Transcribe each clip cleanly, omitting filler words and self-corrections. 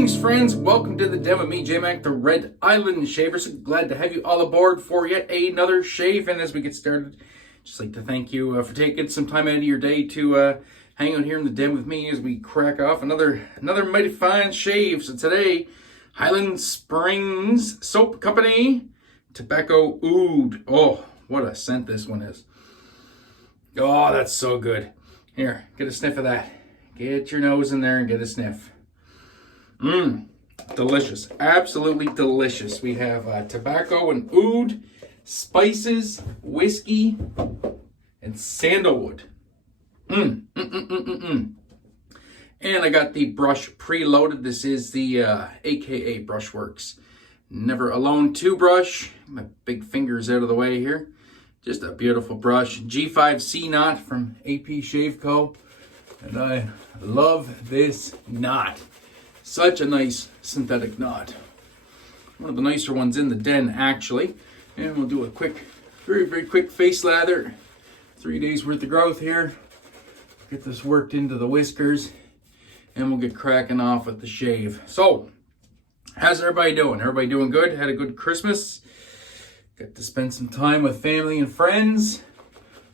Greetings, friends. Welcome to the den with me, Jmac, the Red Island Shaver. So glad to have you all aboard for yet another shave. And as we get started, just like to thank you for taking some time out of your day to hang out here in the den with me as we crack off another mighty fine shave. So today, Highland Springs Soap Company Tobacco Oud. Oh, what a scent this one is. Oh, that's so good. Here, get a sniff of that. Get your nose in there and get a sniff. Delicious. Absolutely delicious. We have tobacco and oud, spices, whiskey, and sandalwood. And I got the brush preloaded. This is the AKA Brushworks Never Alone 2 brush. My big finger's out of the way here. Just a beautiful brush. G5C knot from AP Shave Co. And I love this knot. Such a nice synthetic knot. One of the nicer ones in the den, actually. And we'll do a quick, very quick face lather. 3 days worth of growth here. Get this worked into the whiskers. And we'll get cracking off with the shave. So, how's everybody doing? Everybody doing good? Had a good Christmas? Got to spend some time with family and friends.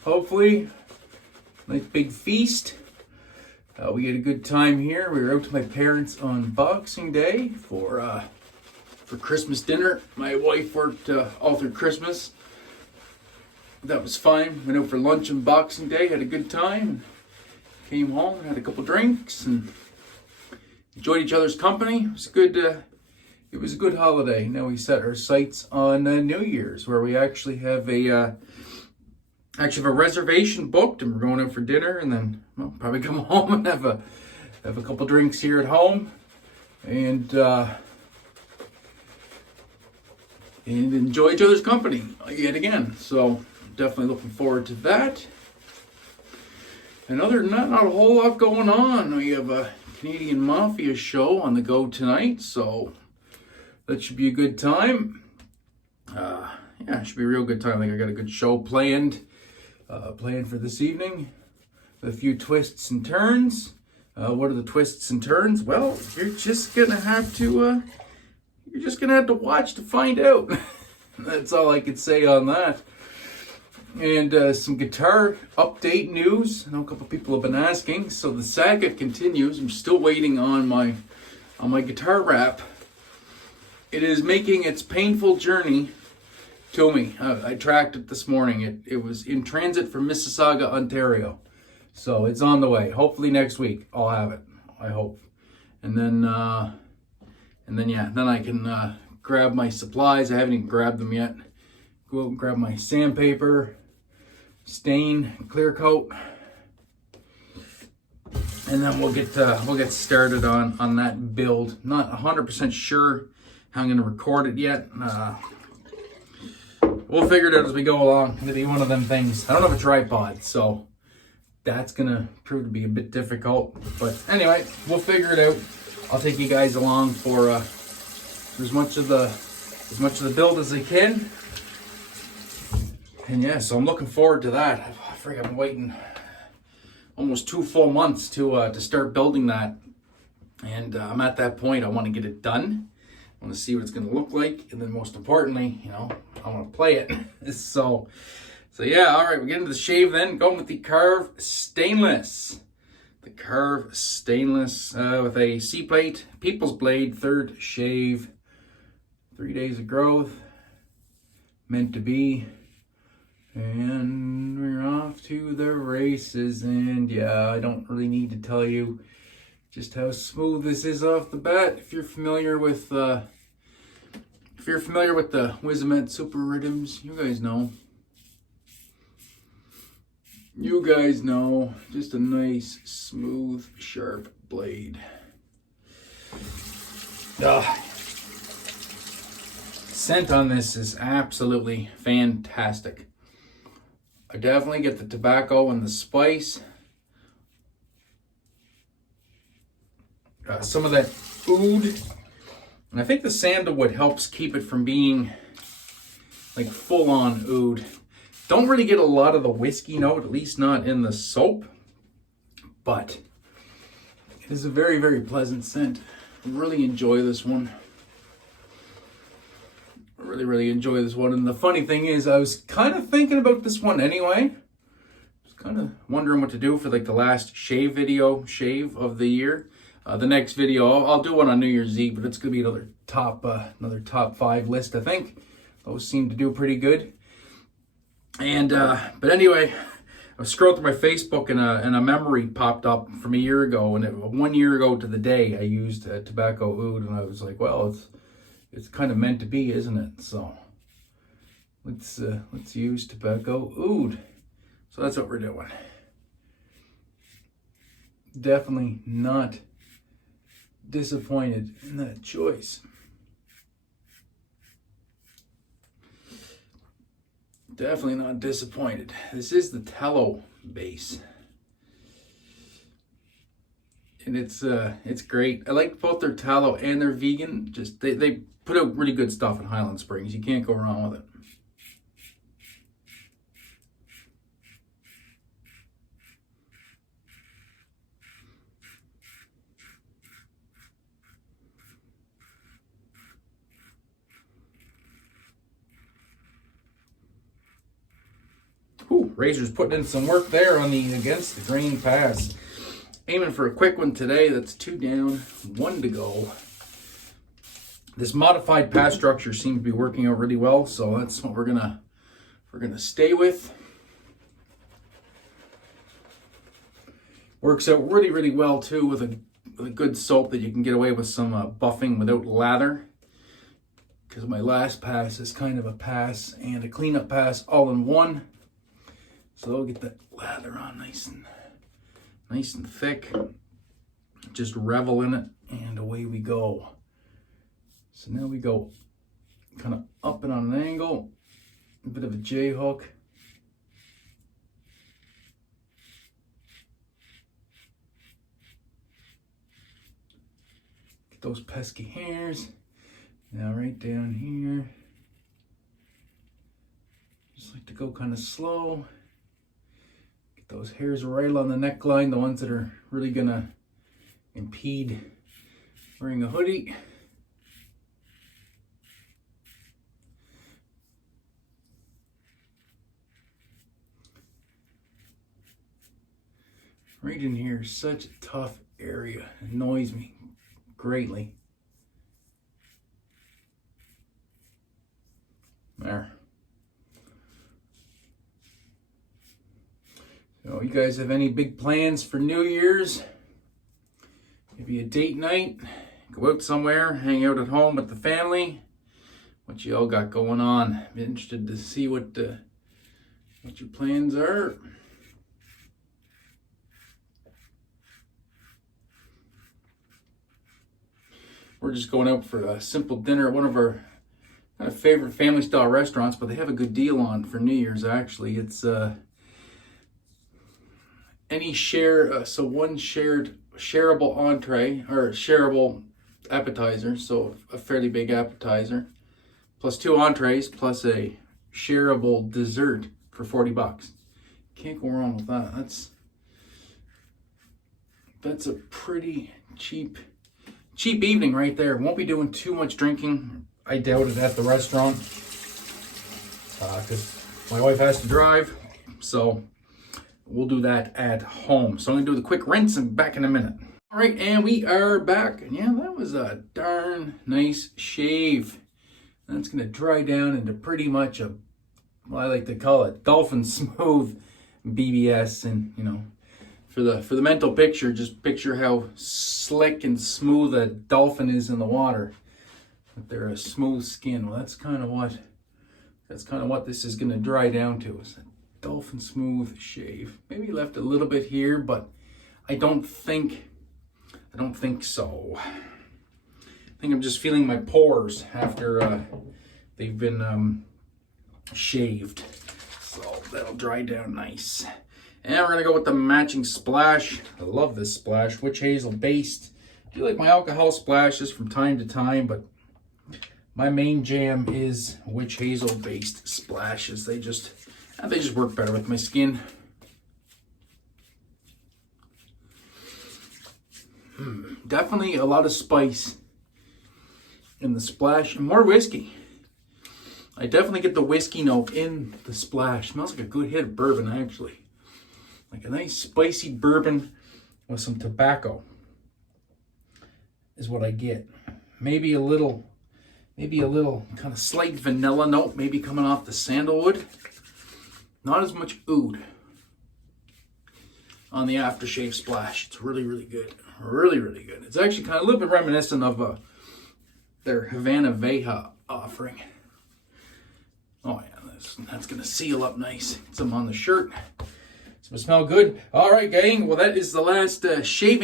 Hopefully. Nice big feast. We had a good time here. We were out to my parents on Boxing Day for Christmas dinner. My wife worked all through Christmas. That was fine. Went out for lunch on Boxing Day. Had a good time. Came home, had a couple drinks, and enjoyed each other's company. It was good. It was a good holiday. Now we set our sights on New Year's, where we actually have a reservation booked, and we're going out for dinner, and then probably come home and have a couple drinks here at home, and enjoy each other's company yet again. So definitely looking forward to that. And other than that, not a whole lot going on. We have a CanadianMafia Show on the go tonight, so that should be a good time. Yeah, it should be a real good time. I think I got a good show planned for this evening with a few twists and turns. What are the twists and turns? Well, you're just gonna have to watch to find out. That's all I could say on that. And some guitar update news. I know a couple people have been asking. So the saga continues. I'm still waiting on my guitar wrap. It is making its painful journey to me. I tracked it this morning. It was in transit from Mississauga, Ontario. So it's on the way. Hopefully next week I'll have it. I hope. And then I can grab my supplies. I haven't even grabbed them yet. Go out and grab my sandpaper, stain, clear coat, and then we'll get started on that build. Not 100% sure how I'm going to record it yet. We'll figure it out as we go along. It'll be one of them things. I don't have a tripod, so that's going to prove to be a bit difficult. But anyway, we'll figure it out. I'll take you guys along for as much of the build as I can. And yeah, so I'm looking forward to that. I've been waiting almost 2 full months to start building that. And I'm at that point. I want to get it done. I want to see what it's going to look like, and then most importantly, I want to play it. so yeah, all right, we get into the shave then. Going with the Carve Stainless. The Carve Stainless with a C-plate, People's Blade, 3rd shave, 3 days of growth, meant to be. And we're off to the races, and yeah, I don't really need to tell you just how smooth this is off the bat. If you're familiar with the Wizamet Super Rhythms, you guys know. Just a nice, smooth, sharp blade. Scent on this is absolutely fantastic. I definitely get the tobacco and the spice. Some of that oud. And I think the sandalwood helps keep it from being like full-on oud. Don't really get a lot of the whiskey note, at least not in the soap. But it is a very, very pleasant scent. really enjoy this one. I really enjoy this one. And the funny thing is, I was kind of thinking about this one anyway. Just kind of wondering what to do for like the last shave of the year. The next video, I'll do one on New Year's Eve, but it's gonna be another top 5 list, I think. Those seem to do pretty good. And but anyway, I was scrolling through my Facebook and a memory popped up from a year ago, and 1 year ago to the day I used tobacco oud, and I was like, well, it's kind of meant to be, isn't it? So let's use tobacco oud. So that's what we're doing. Definitely not disappointed in that choice. Definitely not disappointed. This is the tallow base, and it's great. I like both their tallow and their vegan. Just they put out really good stuff in Highland Springs. You can't go wrong with it. Ooh, Razor's putting in some work there on the against the grain pass. Aiming for a quick one today. That's 2 down, 1 to go. This modified pass structure seems to be working out really well, so that's what we're gonna stay with. Works out really well too with a good soap that you can get away with some buffing without lather. Because my last pass is kind of a pass and a cleanup pass all in one. So I'll get that lather on nice and thick. Just revel in it, and away we go. So now we go kind of up and on an angle, a bit of a J hook. Get those pesky hairs. Now right down here. Just like to go kind of slow. Those hairs right along the neckline, the ones that are really gonna impede wearing a hoodie. Right in here is such a tough area. It annoys me greatly. There. So you guys have any big plans for New Year's? Maybe a date night, go out somewhere, hang out at home with the family. What you all got going on? I'm interested to see what your plans are. We're just going out for a simple dinner at one of our kind of favorite family style restaurants, but they have a good deal on for New Year's actually. It's any one shareable entree or shareable appetizer, so a fairly big appetizer, plus 2 entrees, plus a shareable dessert for $40. Can't go wrong with that. That's a pretty cheap evening right there. Won't be doing too much drinking, I doubt it, at the restaurant, because my wife has to drive, so we'll do that at home. So I'm gonna do the quick rinse and back in a minute. All right, and we are back. And yeah, that was a darn nice shave. That's gonna dry down into pretty much I like to call it dolphin smooth BBS. And you know, for the mental picture, just picture how slick and smooth a dolphin is in the water. With their smooth skin. Well, that's kind of what this is gonna dry down to. Is dolphin smooth shave. Maybe left a little bit here, but I don't think so. I think I'm just feeling my pores after they've been shaved. So that'll dry down nice. And we're gonna go with the matching splash. I love this splash, witch hazel based. I do like my alcohol splashes from time to time, but my main jam is witch hazel based splashes. They just work better with my skin. Definitely a lot of spice in the splash, and more whiskey. I definitely get the whiskey note in the splash. Smells like a good hit of bourbon, actually. Like a nice spicy bourbon with some tobacco is what I get. Maybe a little kind of slight vanilla note, maybe coming off the sandalwood. Not as much oud on the aftershave splash. It's really, really good. Really, really good. It's actually kind of a little bit reminiscent of their Havana Veja offering. Oh yeah, that's going to seal up nice. Get some on the shirt. It's going to smell good. All right, gang. Well, that is the last shave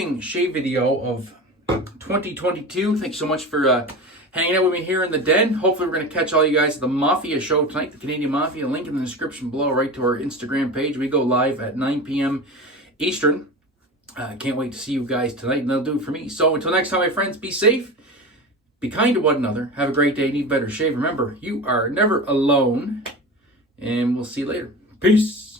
video of 2022. Thanks so much for hanging out with me here in the den. Hopefully we're going to catch all you guys at the Mafia Show tonight, the Canadian Mafia. Link in the description below, right to our Instagram page. We go live at 9 p.m. Eastern. Can't wait to see you guys tonight, and that'll do it for me. So until next time, my friends, be safe. Be kind to one another. Have a great day. Need better shave. Remember, you are never alone. And we'll see you later. Peace.